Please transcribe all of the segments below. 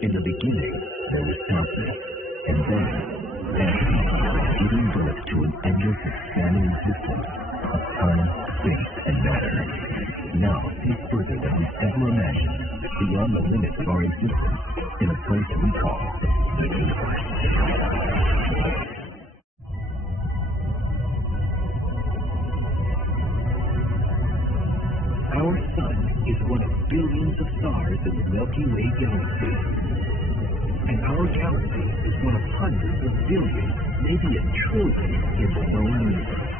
In the beginning, there was nothing, and then, giving birth to an endless expanding existence of time, space, and matter. Now, see further than we ever imagined, beyond the limits of our existence, in a place we call the universe. Our sun is one of billions of stars in the Milky Way galaxy. And our galaxy is one of hundreds of billions, maybe a trillion, in the known universe.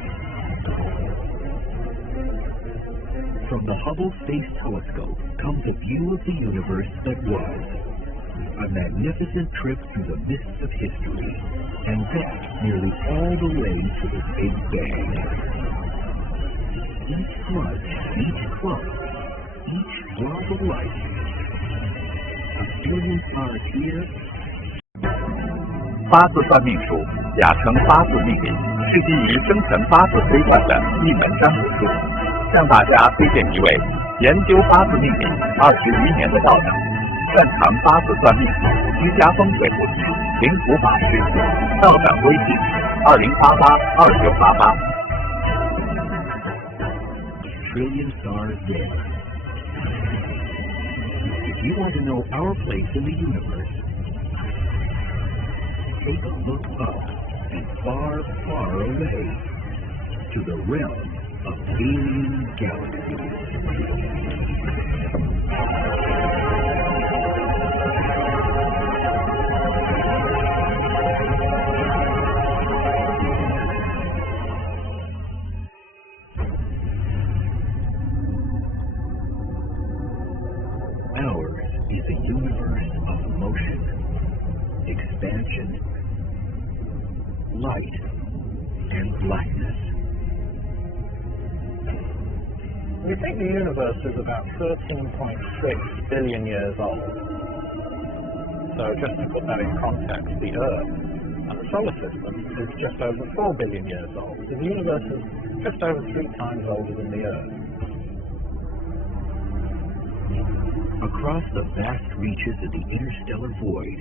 From the Hubble Space Telescope comes a view of the universe that was. A magnificent trip through the mists of history, and back nearly all the way to the Big Bang. Each flood, each clump, each drop of light. A billion stars here. 八字算命术，雅称八字命理，是基于生辰八字推断的一门占卜术。向大家推荐一位研究八字命理20余年的道长，擅长八字算命、居家风水布局、灵符法师。道长微信20882988。Trillion stars there. If you want to know our place in the universe, take a look up and far, far away to the realm of alien galaxies. Ours is a universe of motion, expansion, light, and blackness. We think the universe is about 13.6 billion years old. So just to put that in context, the Earth and the solar system is just over 4 billion years old. The universe is just over 3 times older than the Earth. Across the vast reaches of the interstellar void,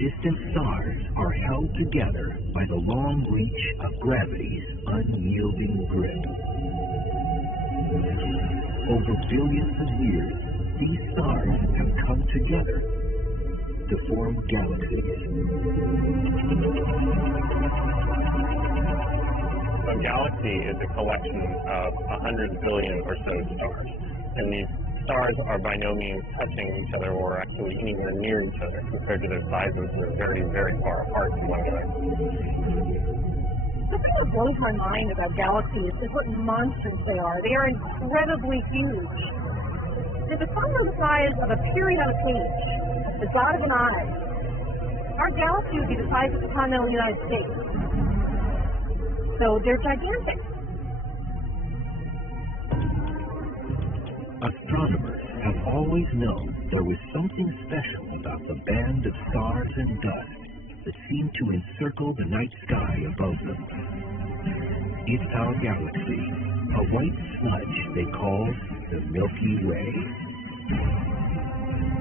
distant stars are held together by the long reach of gravity's unyielding grip. Over billions of years, these stars have come together to form galaxies. A galaxy is a collection of 100 billion or so stars, and these stars are by no means touching each other or actually anywhere near each other compared to their sizes. They're very, very far apart from one another. Something that blows my mind about galaxies is what monsters they are. They are incredibly huge. They're the sum of the size of a period on a page, the dot of an eye. Our galaxy would be the size of the continental United States. So they're gigantic. Astronomers have always known there was something special about the band of stars and dust that seemed to encircle the night sky above them. It's our galaxy, a white smudge they call the Milky Way.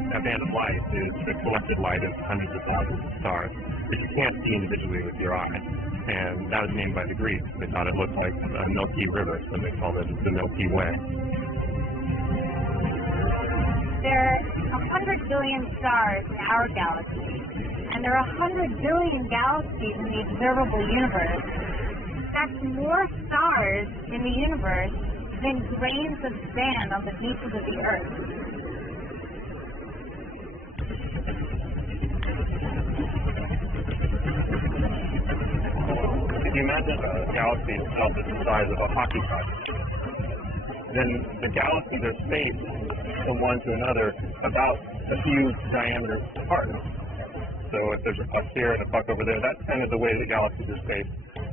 That band of light is the collected light of hundreds of thousands of stars that you can't see individually with your eye. And that was named by the Greeks. They thought it looked like a Milky River, so they called it the Milky Way. There are 100 billion stars in our galaxy, and there are 100 billion galaxies in the observable universe. That's more stars in the universe than grains of sand on the beaches of the Earth. If you imagine a galaxy itself is the size of a hockey puck, then the galaxies are spaced from one to another about a few diameters apart. So if there's a puck here and a puck over there, that's kind of the way the galaxies are spaced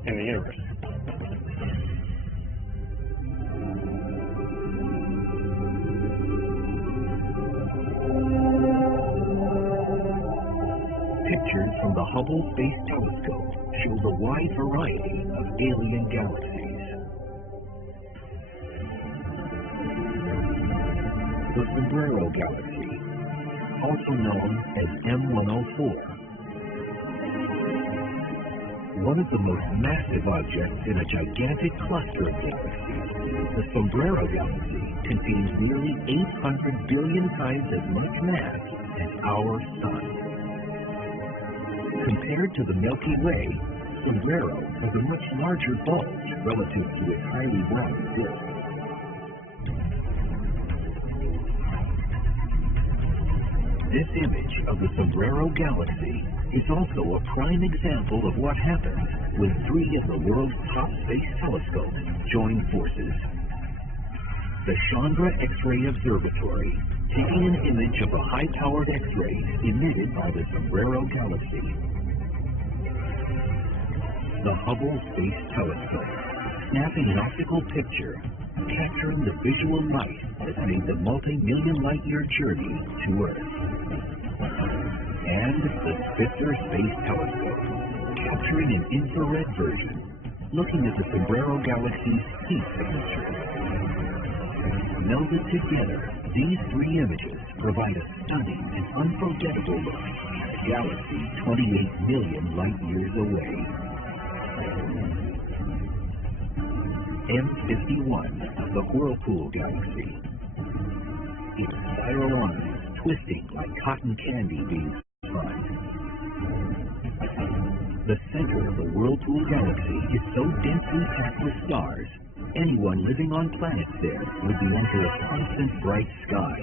in the universe. Pictures from the Hubble Space Telescope show the wide variety of alien galaxies. The Sombrero Galaxy, also known as M104. One of the most massive objects in a gigantic cluster of galaxies, the Sombrero Galaxy, contains nearly 800 billion times as much mass as our Sun. Compared to the Milky Way, Sombrero has a much larger bulge relative to its highly round disk. This image of the Sombrero Galaxy is also a prime example of what happens when three of the world's top space telescopes join forces. The Chandra X-ray Observatory, taking an image of the high-powered X-rays emitted by the Sombrero Galaxy. The Hubble Space Telescope, snapping an optical picture, capturing the visual light that made the multi-million light-year journey to Earth. And the Spitzer Space Telescope, capturing an infrared version, looking at the Sombrero Galaxy's heat signature. Melded together, these three images provide a stunning and unforgettable look at a galaxy 28 million light-years away. M51, the Whirlpool Galaxy. Its spiral arms twisting like cotton candy being spun. The center of the Whirlpool Galaxy is so densely packed with stars, anyone living on planets there would be under a constant bright sky,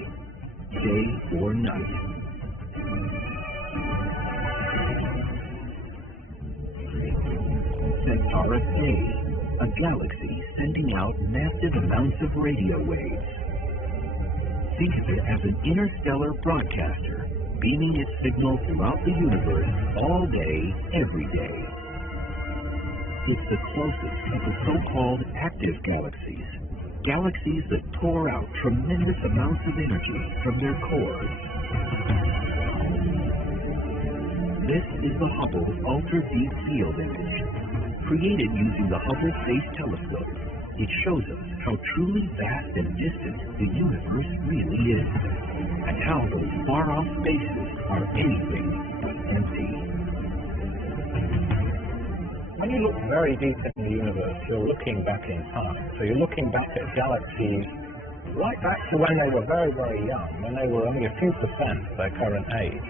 day or night. Centaurus A, a galaxy sending out massive amounts of radio waves. Think of it as an interstellar broadcaster, beaming its signal throughout the universe all day, every day. It's the closest of the so-called active galaxies, galaxies that pour out tremendous amounts of energy from their cores. This is the Hubble Ultra Deep Field image. Created using the Hubble Space Telescope, it shows us how truly vast and distant the universe really is, and how those far-off spaces are anything but empty. When you look very deep in the universe, you're looking back in time. So you're looking back at galaxies right back to when they were very, very young, when they were only a few percent of their current age.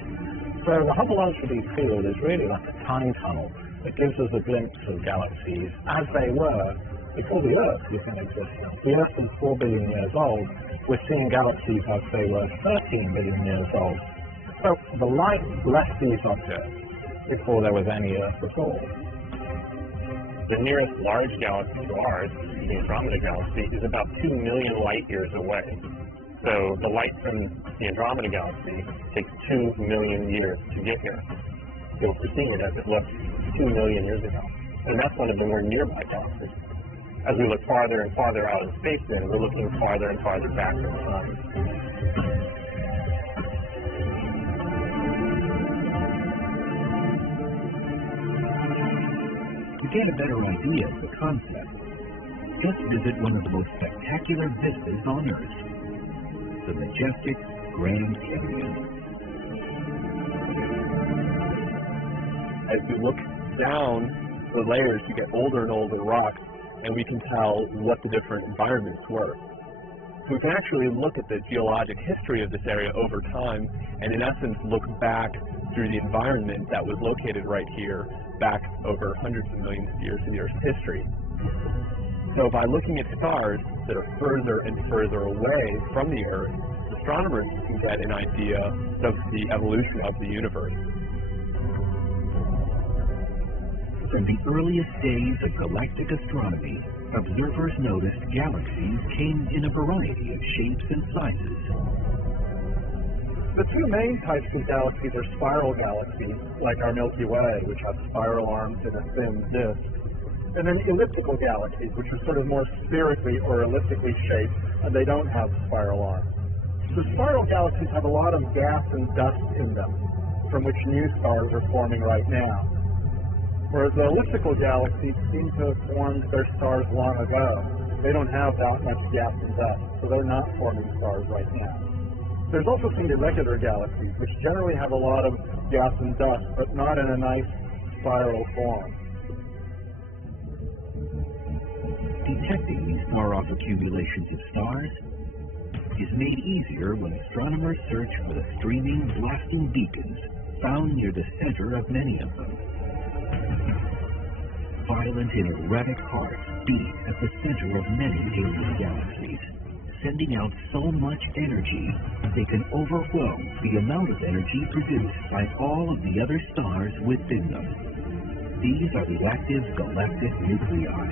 So the Hubble Ultra Deep Field is really like a time tunnel that gives us a glimpse of galaxies as they were before the Earth even existed. The Earth is 4 billion years old. We're seeing galaxies as they were 13 billion years old. So the light left these objects before there was any Earth at all. The nearest large galaxy to ours, the Andromeda Galaxy, is about 2 million light years away. So the light from the Andromeda Galaxy takes 2 million years to get here. So we're seeing it as it looked 2 million years ago. And that's one of the more nearby galaxies. As we look farther and farther out in space, then we're looking farther and farther back from the sun. To get a better idea of the concept, let's visit one of the most spectacular vistas on Earth, the majestic Grand Canyon. As we look down the layers, you get older and older rocks, and we can tell what the different environments were. We can actually look at the geologic history of this area over time, and in essence look back through the environment that was located right here, back over hundreds of millions of years in the Earth's history. So by looking at stars that are further and further away from the Earth, astronomers can get an idea of the evolution of the universe. From the earliest days of galactic astronomy, observers noticed galaxies came in a variety of shapes and sizes. The two main types of galaxies are spiral galaxies, like our Milky Way, which have spiral arms and a thin disk, and then elliptical galaxies, which are sort of more spherically or elliptically shaped, and they don't have spiral arms. The spiral galaxies have a lot of gas and dust in them, from which new stars are forming right now. Whereas the elliptical galaxies seem to have formed their stars long ago. They don't have that much gas and dust, so they're not forming stars right now. There's also some irregular galaxies, which generally have a lot of gas and dust, but not in a nice spiral form. Detecting these far-off accumulations of stars is made easier when astronomers search for the streaming, blasting beacons found near the center of many of them. Violent and erratic hearts beat at the center of many alien galaxies, sending out so much energy they can overwhelm the amount of energy produced by all of the other stars within them. These are the active galactic nuclei.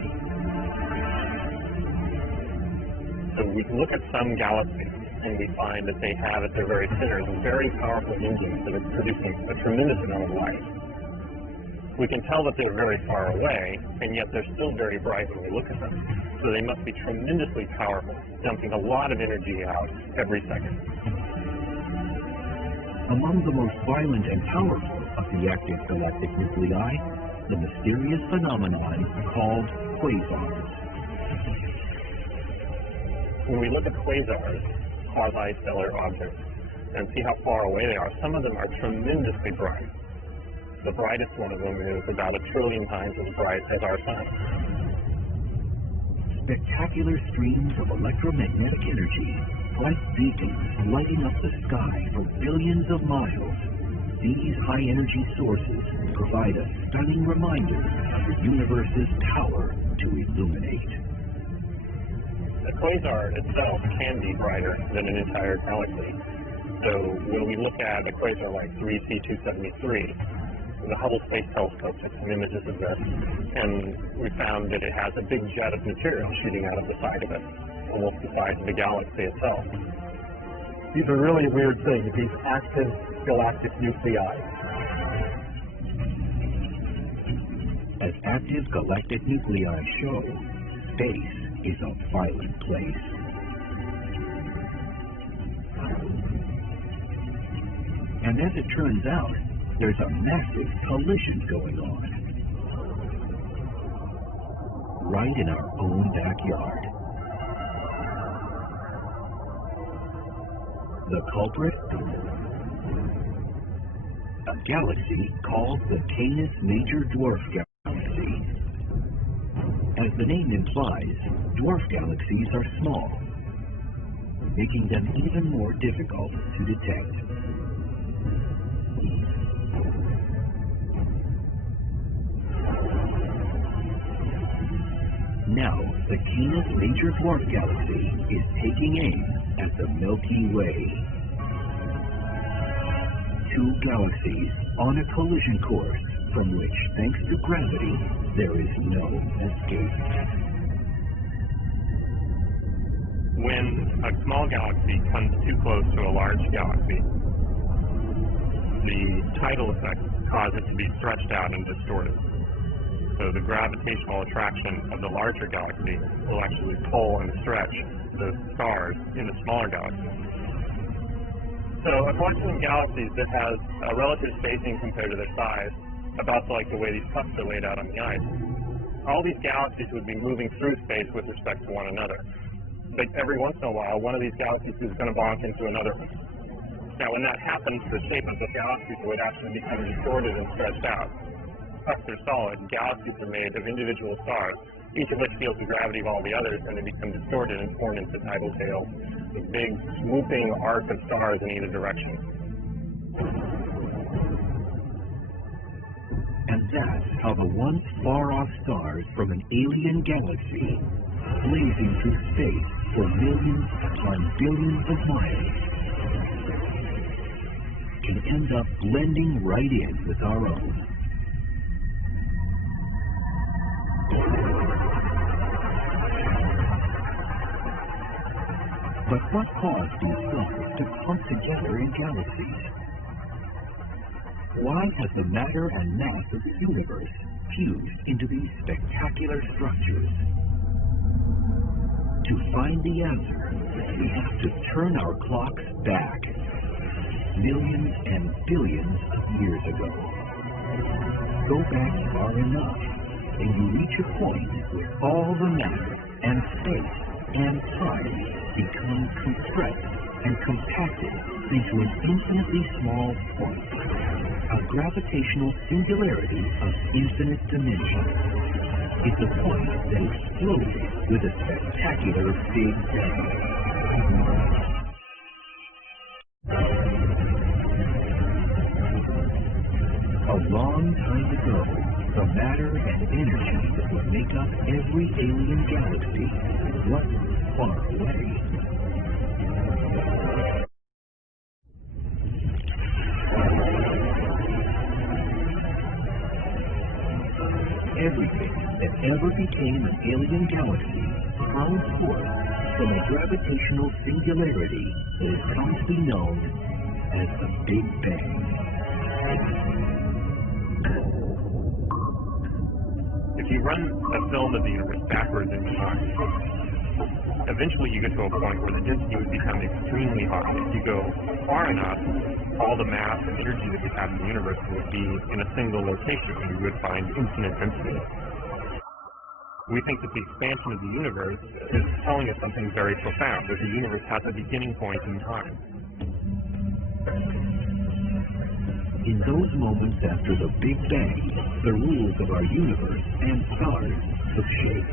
So we can look at some galaxies and we find that they have at their very centers very powerful engines that are producing a tremendous amount of light. We can tell that they're very far away, and yet they're still very bright when we look at them. So they must be tremendously powerful, dumping a lot of energy out every second. Among the most violent and powerful of the active galactic nuclei, the mysterious phenomenon called quasars. When we look at quasars, quasi-stellar objects, and see how far away they are, some of them are tremendously bright. The brightest one of them is about 1 trillion times as bright as our sun. Spectacular streams of electromagnetic energy, like beacons lighting up the sky for billions of miles. These high-energy sources provide a stunning reminder of the universe's power to illuminate. The quasar itself can be brighter than an entire galaxy. So when we look at a quasar like 3C273, the Hubble Space Telescope took some images of this, and we found that it has a big jet of material shooting out of the side of it, almost the size of the galaxy itself. These are really weird things, these active galactic nuclei. As active galactic nuclei show, space is a violent place. And as it turns out, there's a massive collision going on. Right in our own backyard. The culprit? A galaxy called the Canis Major Dwarf Galaxy. As the name implies, dwarf galaxies are small, making them even more difficult to detect. Now, the Canis Major Dwarf Galaxy is taking aim at the Milky Way. Two galaxies on a collision course from which, thanks to gravity, there is no escape. When a small galaxy comes too close to a large galaxy, the tidal effect causes it to be stretched out and distorted. So the gravitational attraction of the larger galaxy will actually pull and stretch the stars in the smaller galaxy. So a collection of galaxies that has a relative spacing compared to their size, about like the way these cups are laid out on the ice. All these galaxies would be moving through space with respect to one another. But every once in a while, one of these galaxies is going to bonk into another one. Now when that happens, the shape of the galaxies would actually become distorted and stretched out. Cups are solid, galaxies are made of individual stars, each of which feels the gravity of all the others, and they become distorted and form into tidal tails, a big swooping arc of stars in either direction. And that's how the once far-off stars from an alien galaxy, blazing through space for millions upon billions of miles, can end up blending right in with our own. But what caused these stars to clump together in galaxies? Why has the matter and mass of the universe fused into these spectacular structures? To find the answer, we have to turn our clocks back, millions and billions of years ago. Go back far enough, and you reach a point where all the matter and space and time become compressed and compacted into an infinitely small point, a gravitational singularity of infinite dimension. It's a point that exploded with a spectacular Big Bang. A long time ago, the matter and energy that would make up every alien galaxy wasn't far away. Everything that ever became an alien galaxy sprung forth from a gravitational singularity that has come to be known as the Big Bang. If you run a film of the universe backwards in time, eventually you get to a point where the density would become extremely high. If you go far enough, all the mass and energy that we have in the universe would be in a single location, and you would find infinite density. We think that the expansion of the universe is telling us something very profound, that the universe has a beginning point in time. In those moments after the Big Bang, the rules of our universe and stars took shape.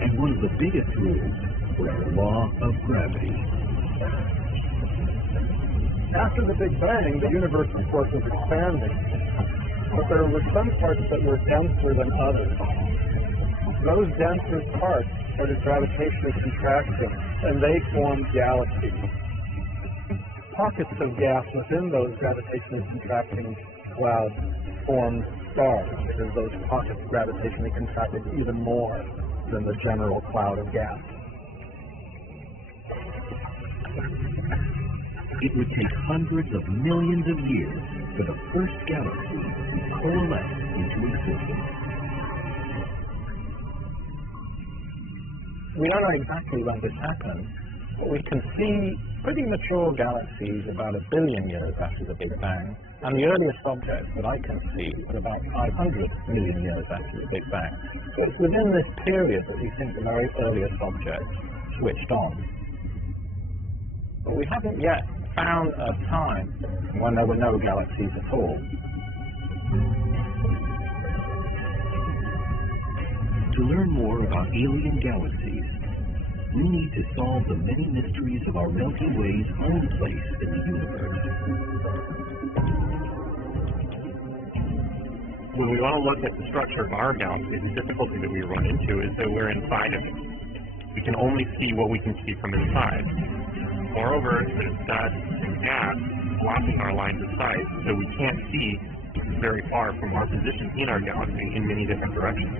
And one of the biggest rules was the law of gravity. After the Big Bang, the universe, of course, was expanding. But there were some parts that were denser than others. Those denser parts started gravitational contraction, and they formed galaxies. Pockets of gas within those gravitationally contracting clouds formed stars, because those pockets gravitationally contracted even more than the general cloud of gas. It would take hundreds of millions of years for the first galaxy to coalesce into existence. We don't know exactly when this happened, but we can see pretty mature galaxies about 1 billion years after the Big Bang, and the earliest objects that I can see are about 500 million years after the Big Bang. So it's within this period that we think the very earliest objects switched on. But we haven't yet found a time when there were no galaxies at all. To learn more about alien galaxies, we need to solve the many mysteries of our Milky Way's own place in the universe. When we want to look at the structure of our galaxy, the difficulty that we run into is that we're inside of it. We can only see what we can see from inside. Moreover, there's dust and gas blocking our lines of sight, so we can't see very far from our position in our galaxy in many different directions.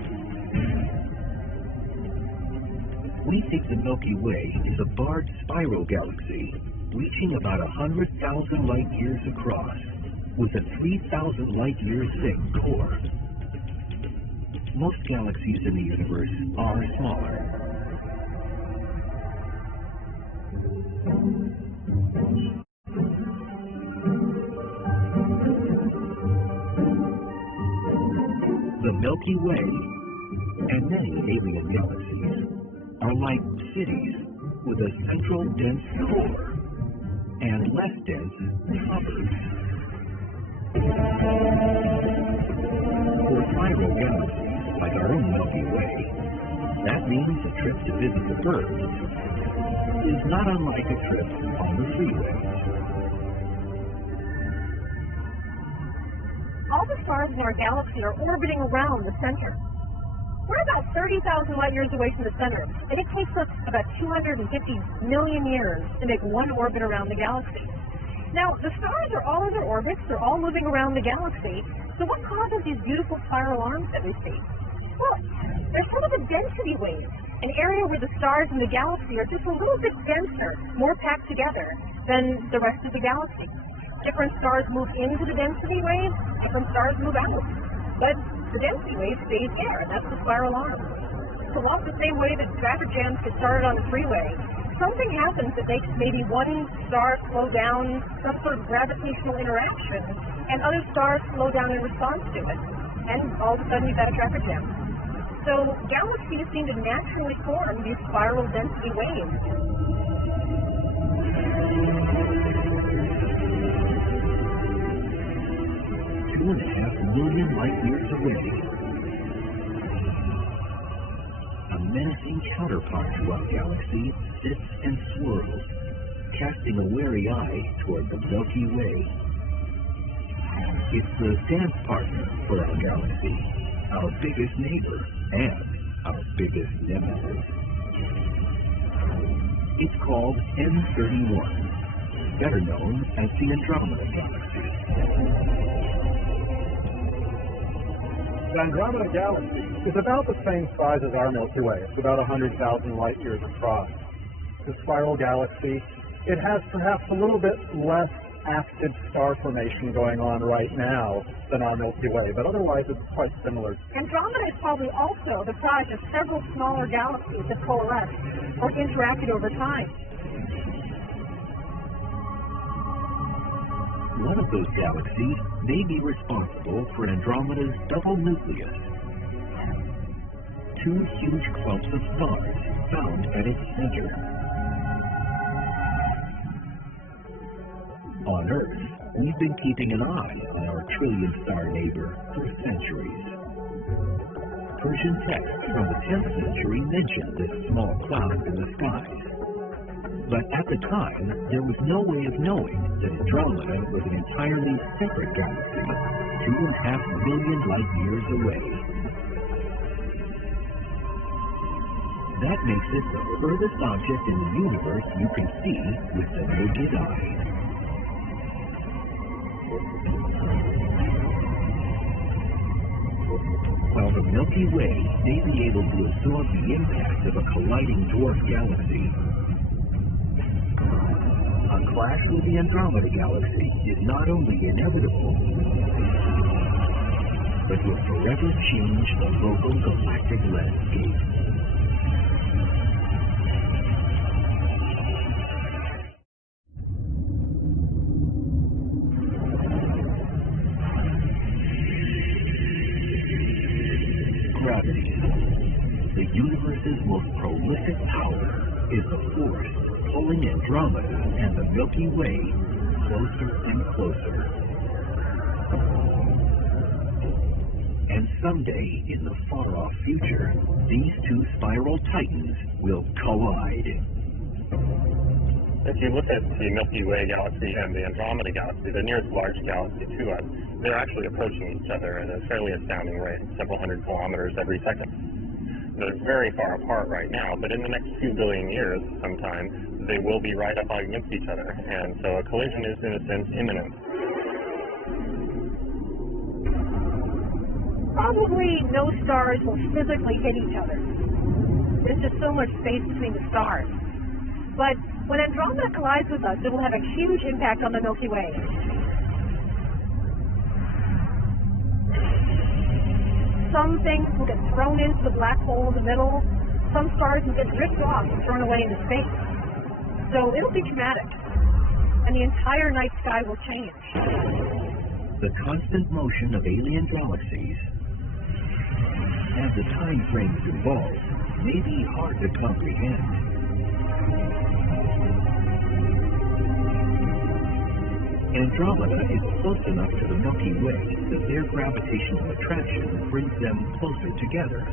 We think the Milky Way is a barred spiral galaxy, reaching about 100,000 light years across, with a 3,000 light year thick core. Most galaxies in the universe are smaller. The Milky Way and many alien galaxies are like cities with a central dense core and less dense suburbs. For spiral galaxies like our own Milky Way, that means a trip to visit the Earth is not unlike a trip on the freeway. All the stars in our galaxy are orbiting around the center. We're about 30,000 light years away from the center, and it takes us about 250 million years to make one orbit around the galaxy. Now, the stars are all in their orbits, they're all moving around the galaxy, so what causes these beautiful spiral arms that we see? Well, there's sort of a density wave, an area where the stars in the galaxy are just a little bit denser, more packed together than the rest of the galaxy. Different stars move into the density wave, different stars move out. But the density wave stays there, and that's the spiral arm. So walk the same way that traffic jams get started on the freeway. Something happens that makes maybe one star slow down, some sort of gravitational interaction, and other stars slow down in response to it. And all of a sudden you've got a traffic jam. So galaxies seem to naturally form these spiral density waves. 2.5 million light years away. A menacing counterpart to our galaxy sits and swirls, casting a wary eye toward the Milky Way. It's the dance partner for our galaxy, our biggest neighbor, and our biggest nemesis. It's called M31, better known as the Andromeda Galaxy. The Andromeda Galaxy is about the same size as our Milky Way. It's about 100,000 light years across. It's a spiral galaxy. It has perhaps a little bit less active star formation going on right now than our Milky Way, but otherwise it's quite similar. Andromeda is probably also the size of several smaller galaxies that coalesced or interacted over time. One of those galaxies may be responsible for Andromeda's double nucleus. Two huge clumps of stars found at its center. On Earth, we've been keeping an eye on our trillion-star neighbor for centuries. Persian texts from the 10th century mentioned this small cloud in the skies. But at the time, there was no way of knowing that Andromeda was an entirely separate galaxy, 2.5 million light years away. That makes it the furthest object in the universe you can see with the naked eye. While the Milky Way may be able to absorb the impact of a colliding dwarf galaxy, a clash with the Andromeda Galaxy is not only inevitable, but will forever change the local galactic landscape. Gravity, the universe's most prolific power, is the force pulling Andromeda and the Milky Way closer and closer. And someday, in the far-off future, these two spiral titans will collide. If you look at the Milky Way galaxy and the Andromeda galaxy, the nearest large galaxy to us, they're actually approaching each other at a fairly astounding rate, several hundred kilometers every second. They're very far apart right now, but in the next few billion years sometime, they will be right up against each other, and so a collision is in a sense imminent. Probably no stars will physically hit each other. There's just so much space between the stars. But when Andromeda collides with us, it will have a huge impact on the Milky Way. Some things will get thrown into the black hole in the middle. Some stars will get drifted off and thrown away into space. So it'll be dramatic. And the entire night sky will change. The constant motion of alien galaxies, as the time frames evolve, may be hard to comprehend. Andromeda is close enough to the Milky Way that their gravitational attraction brings them closer together.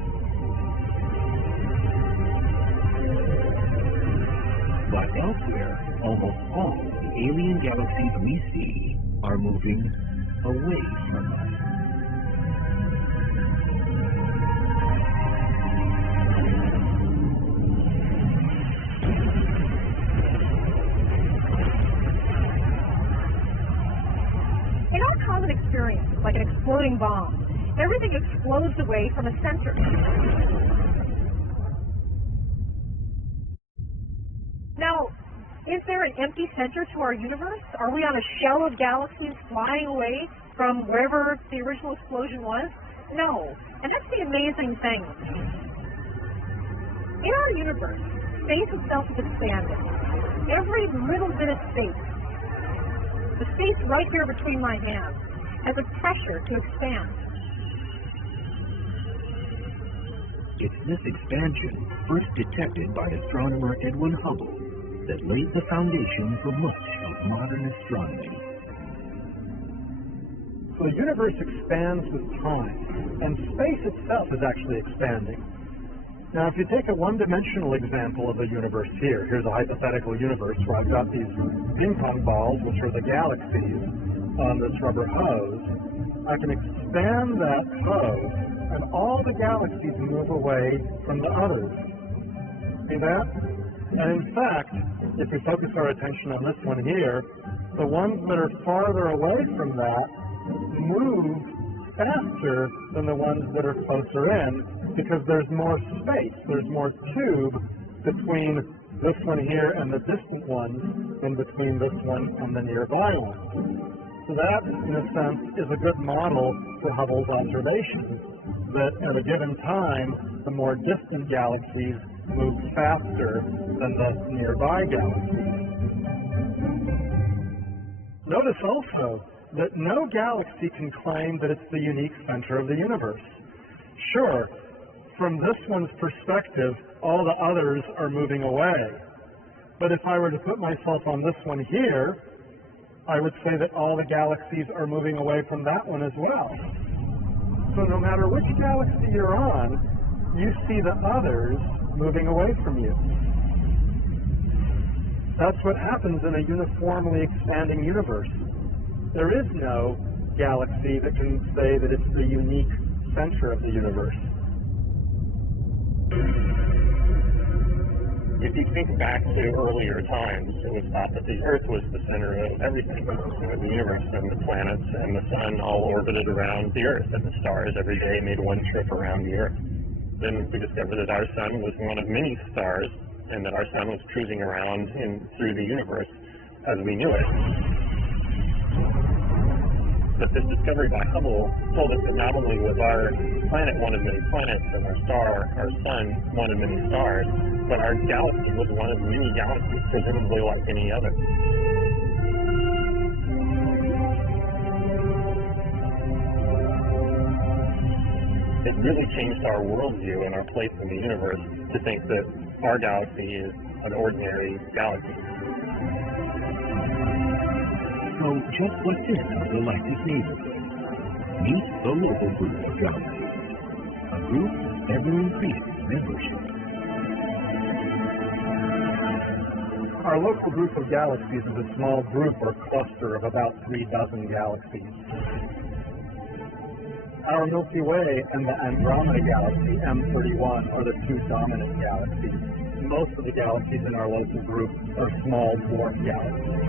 But elsewhere, almost all the alien galaxies we see are moving away from us. In our common experience, like an exploding bomb, everything explodes away from a center. Now, is there an empty center to our universe? Are we on a shell of galaxies flying away from wherever the original explosion was? No. And that's the amazing thing. In our universe, space itself is expanding. Every little bit of space, the space right here between my hands, has a pressure to expand. It's this expansion, first detected by astronomer Edwin Hubble, that laid the foundation for much of modern astronomy. So the universe expands with time, and space itself is actually expanding. Now, if you take a one-dimensional example of the universe here, here's a hypothetical universe where I've got these ping pong balls, which are the galaxies, on this rubber hose. I can expand that hose, and all the galaxies move away from the others. See that? And in fact, if we focus our attention on this one here, the ones that are farther away from that move faster than the ones that are closer in, because there's more space, there's more tube between this one here and the distant ones than between this one and the nearby one. So that, in a sense, is a good model for Hubble's observations, that at a given time, the more distant galaxies move faster than the nearby galaxies. Notice also that no galaxy can claim that it's the unique center of the universe. Sure, from this one's perspective, all the others are moving away. But if I were to put myself on this one here, I would say that all the galaxies are moving away from that one as well. So no matter which galaxy you're on, you see the others moving away from you. That's what happens in a uniformly expanding universe. There is no galaxy that can say that it's the unique center of the universe. If you think back to earlier times, it was thought that the Earth was the center of everything. The universe and the planets and the sun all orbited around the Earth, and the stars every day made one trip around the Earth. Then we discovered that our sun was one of many stars, and that our sun was cruising around through the universe as we knew it. But this discovery by Hubble told us that not only was our planet one of many planets and our sun, one of many stars, but our galaxy was one of many galaxies, presumably like any other. It really changed our worldview and our place in the universe to think that our galaxy is an ordinary galaxy. So just what is the galactic neighborhood? Meet the local group of galaxies, a group ever-increasing membership. Our local group of galaxies is a small group or cluster of about 3 dozen galaxies. Our Milky Way and the Andromeda Galaxy, M31, are the 2 dominant galaxies. Most of the galaxies in our local group are small dwarf galaxies.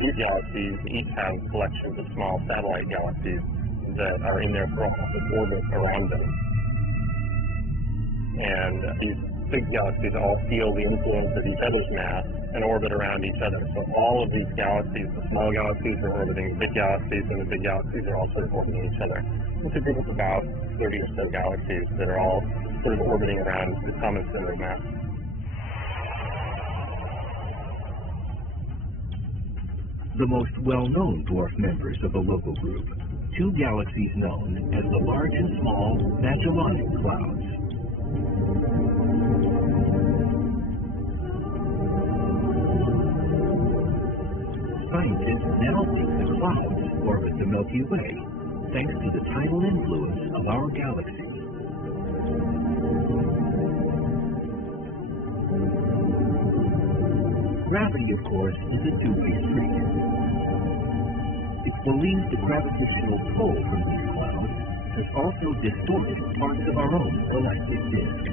These galaxies each have collections of small satellite galaxies that are in their orbit around them. And these big galaxies all feel the influence of each other's mass and orbit around each other. So all of these galaxies, the small galaxies are orbiting big galaxies, and the big galaxies are also orbiting each other. It's a group of about 30 or so galaxies that are all sort of orbiting around the common center of mass. The most well-known dwarf members of the local group, 2 galaxies known as the Large and Small Magellanic Clouds. Scientists now think the clouds orbit the Milky Way, thanks to the tidal influence of our galaxy. Gravity, of course, is a two-way street. It's believed the gravitational pull from these clouds has also distorted parts of our own galactic disk.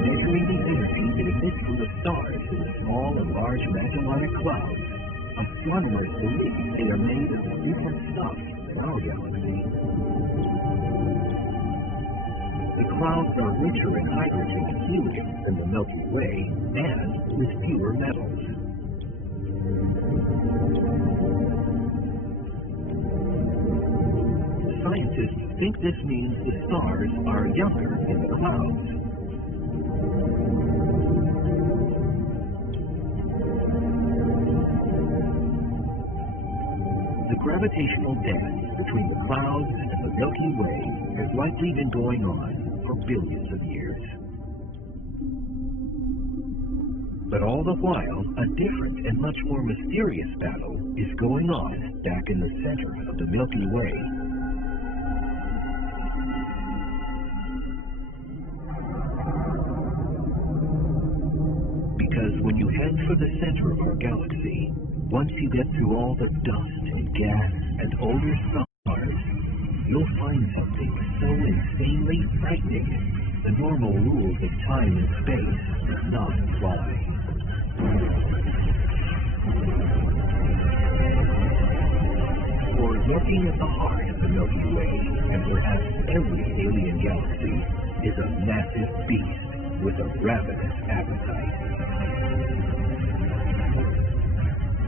Measuring the energy that emits from the stars in the small and large Magellanic clouds, astronomers believe they are made of different stuff in our galaxy. The clouds are richer in hydrogen and helium than the Milky Way, and with fewer metals. Scientists think this means the stars are younger in the clouds. The gravitational dance between the clouds and the Milky Way has likely been going on for billions of years. But all the while, a different and much more mysterious battle is going on back in the center of the Milky Way. Because when you head for the center of our galaxy, once you get through all the dust and gas and older stars, you'll find something so insanely frightening, the normal rules of time and space do not apply. For lurking at the heart of the Milky Way, and perhaps every alien galaxy, is a massive beast with a ravenous appetite.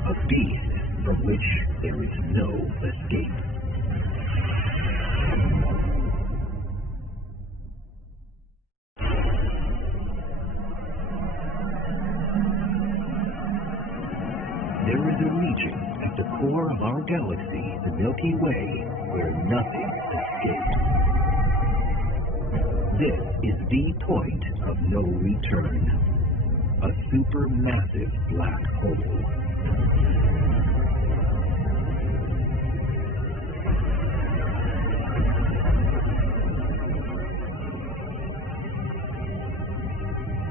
A beast from which there is no escape. There is a region at the core of our galaxy, the Milky Way, where nothing escapes. This is the point of no return. A supermassive black hole.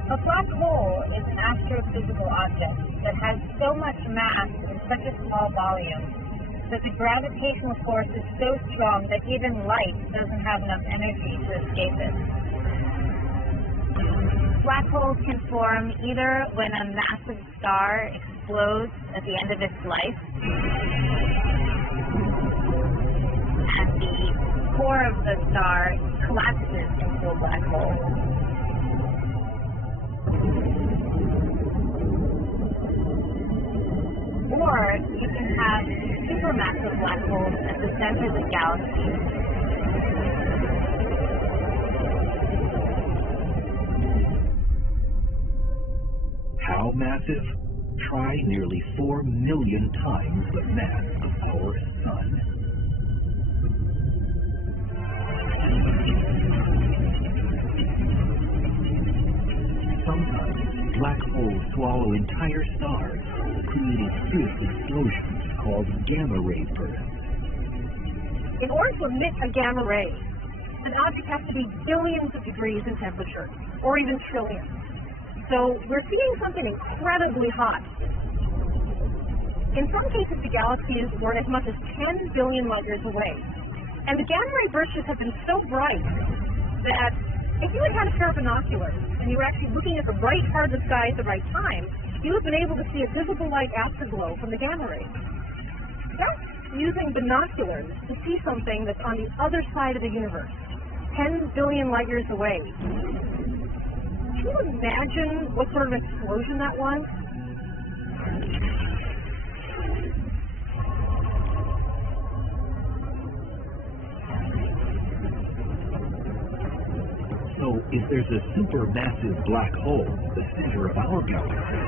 A black hole is an astrophysical object that has so much mass in such a small volume that the gravitational force is so strong that even light doesn't have enough energy to escape it. Black holes can form either when a massive star explodes at the end of its life, and the core of the star collapses into a black hole. Or you can have supermassive black holes at the center of the galaxy. How massive? Try nearly 4 million times the mass of our Sun. Sometimes black holes swallow entire stars, creating fierce explosions called gamma ray bursts. In order to emit a gamma ray, an object has to be billions of degrees in temperature, or even trillions. So we're seeing something incredibly hot. In some cases, the galaxies were as much as 10 billion light years away. And the gamma ray bursts have been so bright that if you had a pair of binoculars and you were actually looking at the right part of the sky at the right time, you would have been able to see a visible light afterglow from the gamma ray. That's using binoculars to see something that's on the other side of the universe, 10 billion light years away. Can you imagine what sort of explosion that was? So, if there's a supermassive black hole at the center of our galaxy,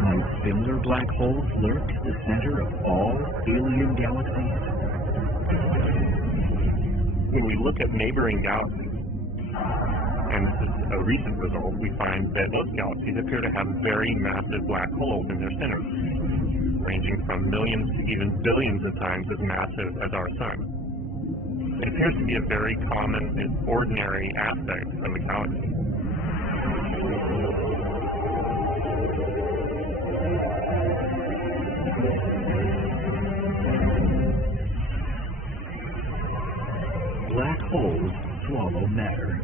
might similar black holes lurk at the center of all alien galaxies? When we look at neighboring galaxies, and this is a recent result, we find that those galaxies appear to have very massive black holes in their centers, ranging from millions to even billions of times as massive as our Sun. It appears to be a very common and ordinary aspect of the galaxy. Black holes swallow matter.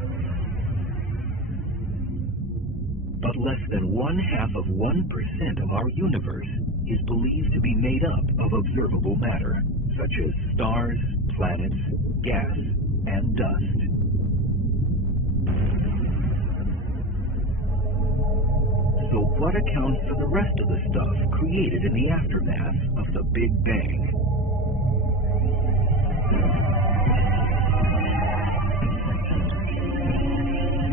But less than 0.5% of our universe is believed to be made up of observable matter, such as stars, planets, gas, and dust. So what accounts for the rest of the stuff created in the aftermath of the Big Bang?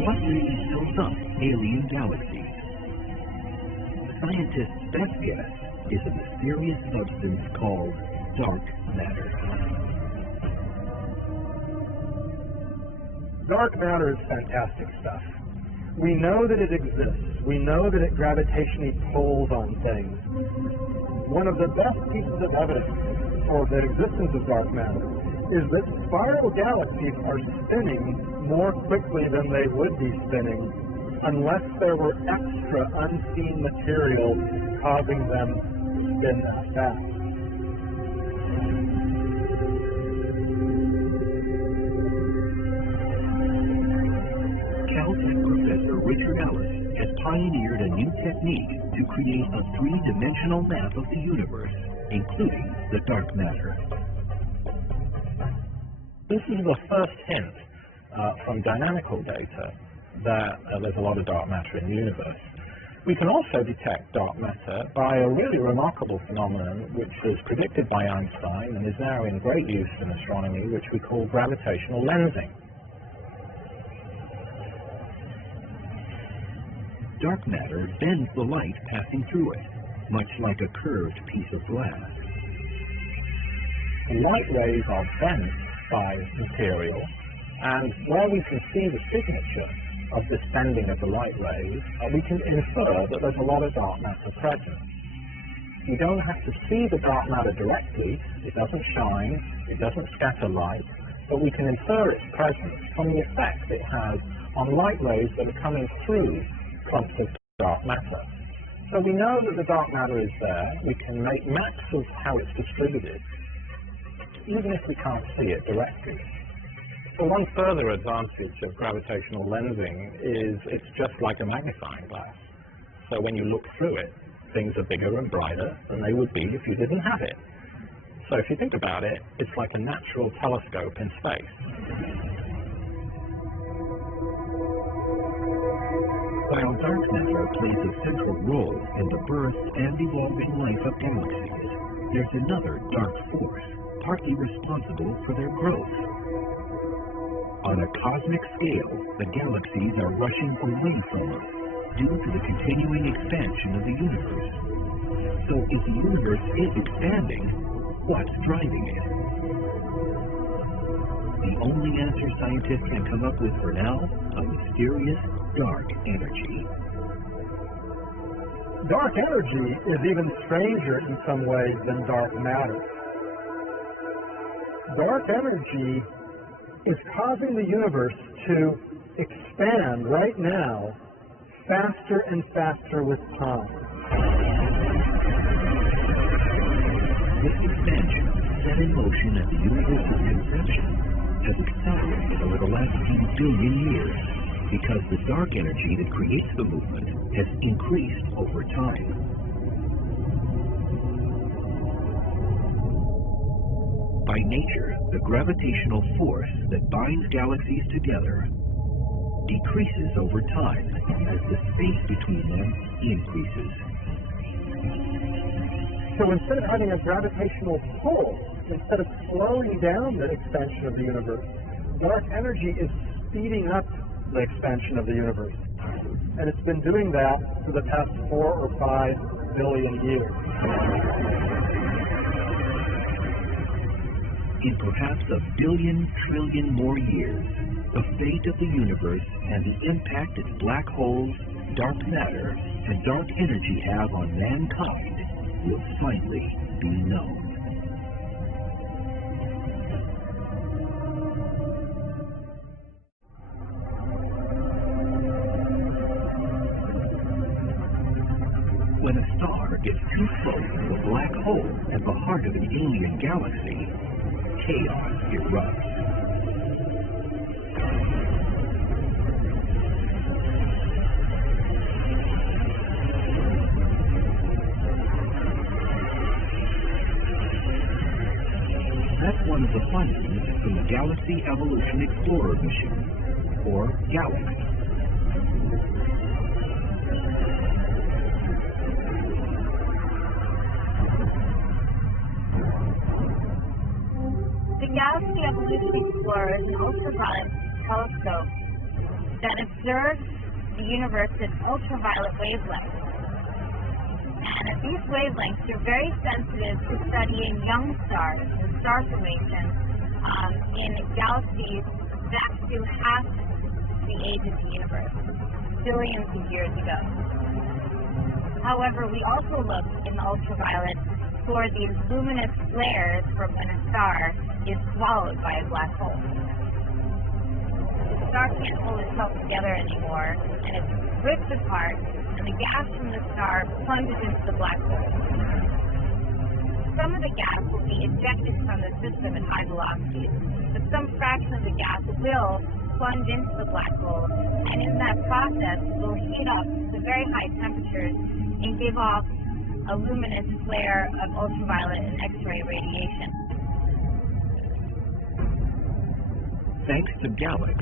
What really fills up alien galaxies? Scientists' best guess is a mysterious substance called dark matter. Dark matter is fantastic stuff. We know that it exists. We know that it gravitationally pulls on things. One of the best pieces of evidence for the existence of dark matter is that spiral galaxies are spinning more quickly than they would be spinning unless there were extra unseen material causing them to spin that fast. Caltech professor Richard Ellis has pioneered a new technique to create a three-dimensional map of the universe, including the dark matter. This is the first hint from dynamical data that there's a lot of dark matter in the universe. We can also detect dark matter by a really remarkable phenomenon which was predicted by Einstein and is now in great use in astronomy, which we call gravitational lensing. Dark matter bends the light passing through it, much like a curved piece of glass. The light rays are bent by material, and where we can see the signature of this bending of the light rays, we can infer that there's a lot of dark matter present. We don't have to see the dark matter directly, it doesn't shine, it doesn't scatter light, but we can infer its presence from the effect it has on light rays that are coming through clumps of dark matter. So we know that the dark matter is there, we can make maps of how it's distributed, even if we can't see it directly. So one further advantage of gravitational lensing is it's just like a magnifying glass. So when you look through it, things are bigger and brighter than they would be if you didn't have it. So if you think about it, it's like a natural telescope in space. While dark matter plays a central role in the birth and evolving life of galaxies, there's another dark force partly responsible for their growth. On a cosmic scale, the galaxies are rushing away from us due to the continuing expansion of the universe. So if the universe is expanding, what's driving it? The only answer scientists can come up with for now, a mysterious dark energy. Dark energy is even stranger in some ways than dark matter. Dark energy is causing the universe to expand right now faster and faster with time. This expansion, set in motion at the universe's inception, has accelerated over the last few billion years because the dark energy that creates the movement has increased over time. By nature, the gravitational force that binds galaxies together decreases over time as the space between them increases. So instead of having a gravitational pull, instead of slowing down the expansion of the universe, dark energy is speeding up the expansion of the universe. And it's been doing that for the past 4 or 5 billion years. In perhaps a billion trillion more years, the fate of the universe and the impact its black holes, dark matter, and dark energy have on mankind will finally be known. When a star gets too close to a black hole at the heart of an alien galaxy, chaos erupts. That's one of the findings from the Galaxy Evolution Explorer mission, or GALEX. The Galaxy Evolution Explorer is an ultraviolet telescope that observes the universe at ultraviolet wavelengths. And at these wavelengths, they're very sensitive to studying young stars and star formation in galaxies back to half the age of the universe, billions of years ago. However, we also look in the ultraviolet for these luminous flares from when a star is swallowed by a black hole. The star can't hold itself together anymore, and it drifts apart, and the gas from the star plunges into the black hole. Some of the gas will be ejected from the system at high velocities, but some fraction of the gas will plunge into the black hole, and in that process will heat up to very high temperatures and give off a luminous flare of ultraviolet and X-ray radiation. Thanks to Galax,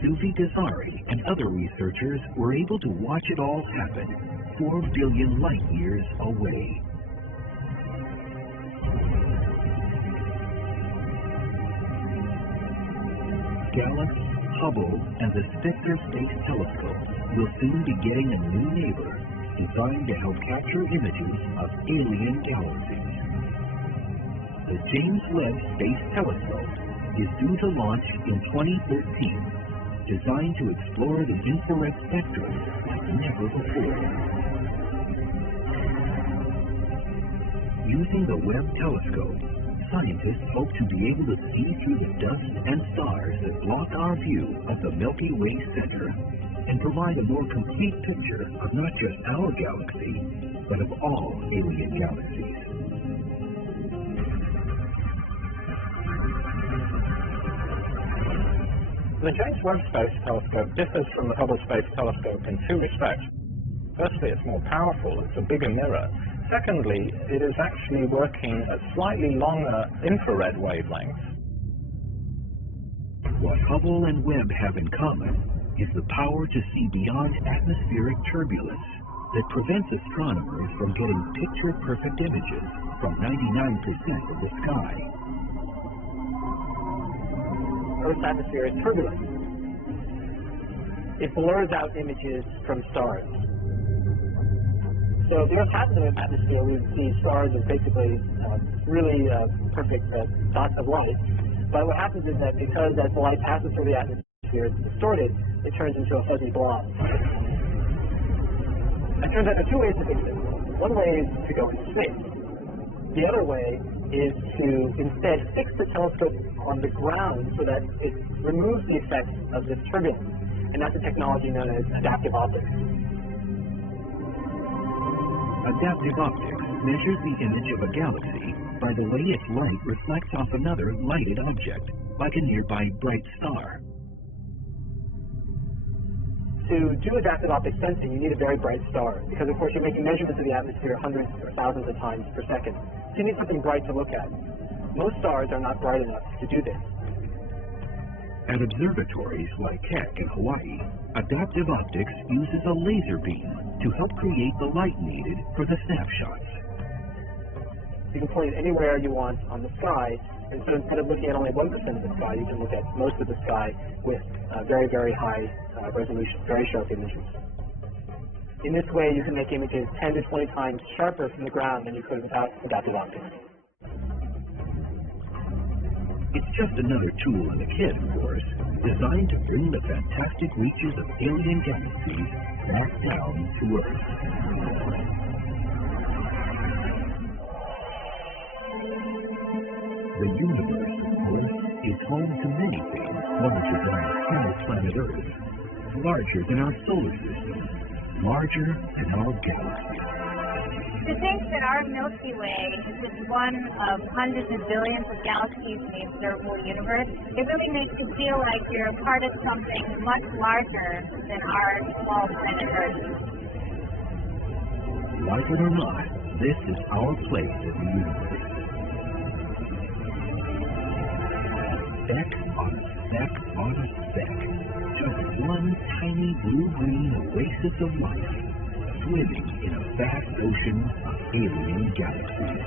Sufi Ghazari and other researchers were able to watch it all happen 4 billion light years away. Galax, Hubble, and the Spitzer Space Telescope will soon be getting a new neighbor designed to help capture images of alien galaxies. The James Webb Space Telescope is due to launch in 2013, designed to explore the infrared spectrum like never before. Using the Webb telescope, scientists hope to be able to see through the dust and stars that block our view of the Milky Way center and provide a more complete picture of not just our galaxy, but of all alien galaxies. The James Webb Space Telescope differs from the Hubble Space Telescope in two respects. Firstly, it's more powerful, it's a bigger mirror. Secondly, it is actually working at slightly longer infrared wavelengths. What Hubble and Webb have in common is the power to see beyond atmospheric turbulence that prevents astronomers from getting picture-perfect images from 99% of the sky. Earth's atmosphere is turbulent. It blurs out images from stars. So if the Earth has an atmosphere, we would see stars as basically really perfect dots of light. But what happens is that because as the light passes through the atmosphere, it's distorted, it turns into a fuzzy blob. It turns out there are two ways to fix it. One way is to go into space. The other way is to instead fix the telescope on the ground so that it removes the effects of this turbulence. And that's a technology known as adaptive optics. Adaptive optics measures the image of a galaxy by the way its light reflects off another lighted object, like a nearby bright star. To do adaptive optic sensing, you need a very bright star, because of course you're making measurements of the atmosphere hundreds or thousands of times per second. So you need something bright to look at. Most stars are not bright enough to do this. At observatories like Keck in Hawaii, adaptive optics uses a laser beam to help create the light needed for the snapshots. You can point anywhere you want on the sky, and so instead of looking at only 1% of the sky, you can look at most of the sky with very, very high resolution, very sharp images. In this way, you can make images 10 to 20 times sharper from the ground than you could without adaptive optics. It's just another tool in the kit, of course, designed to bring the fantastic reaches of alien galaxies back down to Earth. The universe, of course, is home to many things larger than our small planet Earth, larger than our solar system, larger than our galaxy. To think that our Milky Way is one of hundreds of billions of galaxies in the observable universe, it really makes you feel like you're a part of something much larger than our small planet Earth. Like it or not, this is our place in the universe. Speck on a speck on a speck, just one tiny blue-green oasis of life, swimming in a vast ocean of alien galaxies.